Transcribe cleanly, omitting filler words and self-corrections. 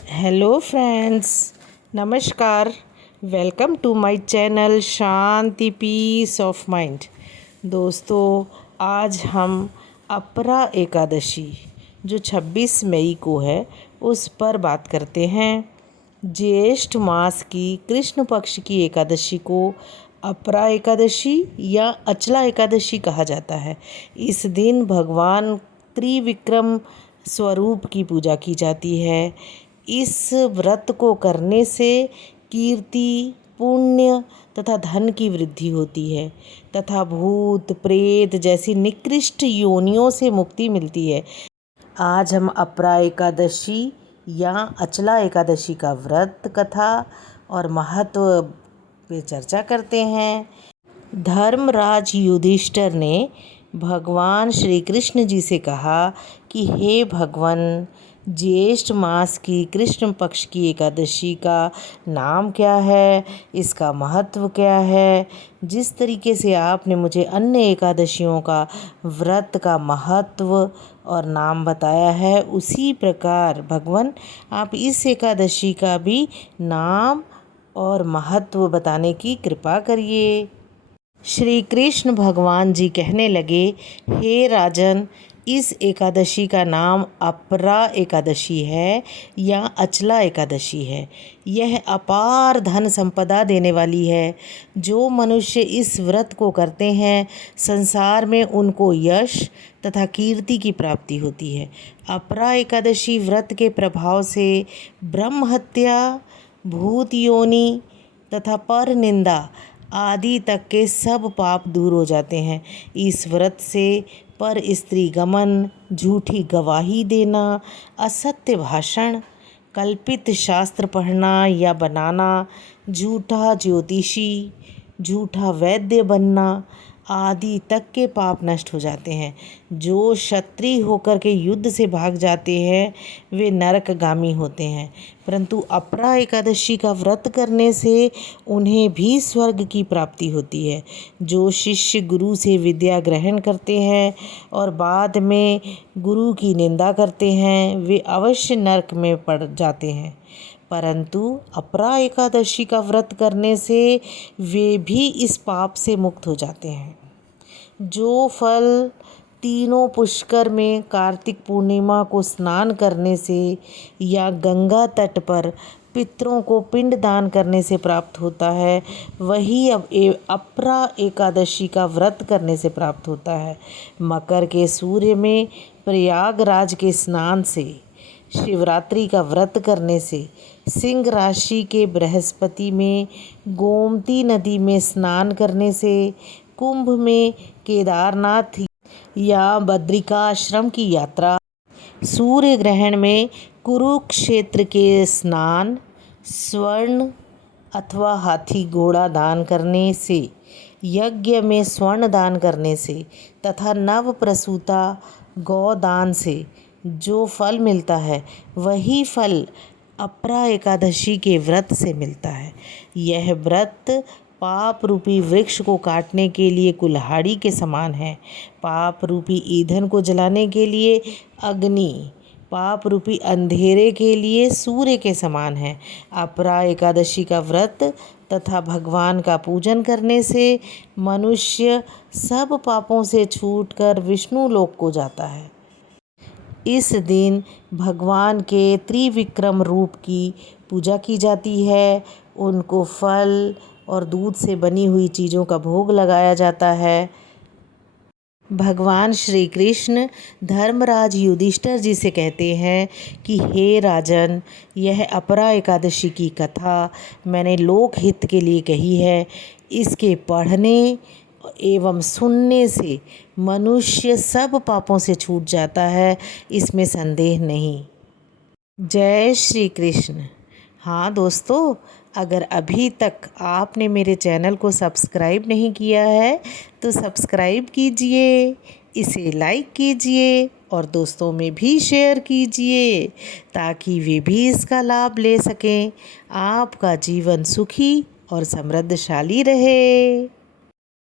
Hello friends, नमस्कार। Welcome to my channel Shanti peace of mind. दोस्तों, आज हम अपरा एकादशी जो 26 मई को है उस पर बात करते हैं। ज्येष्ठ मास की कृष्ण पक्ष की एकादशी को अपरा एकादशी या अचला एकादशी कहा जाता है। इस दिन भगवान त्रिविक्रम स्वरूप की पूजा की जाती है। इस व्रत को करने से कीर्ति, पुण्य तथा धन की वृद्धि होती है तथा भूत प्रेत जैसी निकृष्ट योनियों से मुक्ति मिलती है। आज हम अपरा एकादशी या अचला एकादशी का व्रत, कथा और महत्व पे चर्चा करते हैं। धर्मराज युधिष्ठिर ने भगवान श्री कृष्ण जी से कहा कि हे भगवान, ज्येष्ठ मास की कृष्ण पक्ष की एकादशी का नाम क्या है, इसका महत्व क्या है। जिस तरीके से आपने मुझे अन्य एकादशियों का व्रत का महत्व और नाम बताया है, उसी प्रकार भगवान आप इस एकादशी का भी नाम और महत्व बताने की कृपा करिए। श्री कृष्ण भगवान जी कहने लगे, हे राजन, इस एकादशी का नाम अपरा एकादशी है या अचला एकादशी है। यह अपार धन संपदा देने वाली है। जो मनुष्य इस व्रत को करते हैं, संसार में उनको यश तथा कीर्ति की प्राप्ति होती है। अपरा एकादशी व्रत के प्रभाव से ब्रह्म हत्या, भूत योनि तथा पर निंदा आदि तक के सब पाप दूर हो जाते हैं। इस व्रत से पर स्त्री गमन, झूठी गवाही देना, असत्य भाषण, कल्पित शास्त्र पढ़ना या बनाना, झूठा ज्योतिषी, झूठा वैद्य बनना आदि तक के पाप नष्ट हो जाते हैं। जो क्षत्रिय होकर के युद्ध से भाग जाते हैं वे नरकगामी होते हैं, परंतु अपरा एकादशी का व्रत करने से उन्हें भी स्वर्ग की प्राप्ति होती है। जो शिष्य गुरु से विद्या ग्रहण करते हैं और बाद में गुरु की निंदा करते हैं, वे अवश्य नरक में पड़ जाते हैं, परंतु अपरा एकादशी का व्रत करने से वे भी इस पाप से मुक्त हो जाते हैं। जो फल तीनों पुष्कर में कार्तिक पूर्णिमा को स्नान करने से या गंगा तट पर पितरों को पिंड दान करने से प्राप्त होता है, वही अब अपरा एकादशी का व्रत करने से प्राप्त होता है। मकर के सूर्य में प्रयागराज के स्नान से, शिवरात्रि का व्रत करने से, सिंह राशि के बृहस्पति में गोमती नदी में स्नान करने से, कुंभ में केदारनाथ या बद्रिकाश्रम की यात्रा, सूर्य ग्रहण में कुरुक्षेत्र के स्नान, स्वर्ण अथवा हाथी घोड़ा दान करने से, यज्ञ में स्वर्ण दान करने से तथा नव प्रसूता गौ दान से जो फल मिलता है, वही फल अपरा एकादशी के व्रत से मिलता है। यह व्रत पाप रूपी वृक्ष को काटने के लिए कुल्हाड़ी के समान है। पाप रूपी ईंधन को जलाने के लिए अग्नि, पाप रूपी अंधेरे के लिए सूर्य के समान है। अपरा एकादशी का व्रत तथा भगवान का पूजन करने से मनुष्य सब पापों से छूटकर विष्णु लोक को जाता है। इस दिन भगवान के त्रिविक्रम रूप की पूजा की जाती है। उनको फल और दूध से बनी हुई चीज़ों का भोग लगाया जाता है। भगवान श्री कृष्ण धर्मराज युधिष्ठिर जी से कहते हैं कि हे राजन, यह अपरा एकादशी की कथा मैंने लोक हित के लिए कही है। इसके पढ़ने एवं सुनने से मनुष्य सब पापों से छूट जाता है, इसमें संदेह नहीं। जय श्री कृष्ण। हाँ दोस्तों, अगर अभी तक आपने मेरे चैनल को सब्सक्राइब नहीं किया है तो सब्सक्राइब कीजिए, इसे लाइक कीजिए और दोस्तों में भी शेयर कीजिए ताकि वे भी इसका लाभ ले सकें। आपका जीवन सुखी और समृद्धशाली रहे।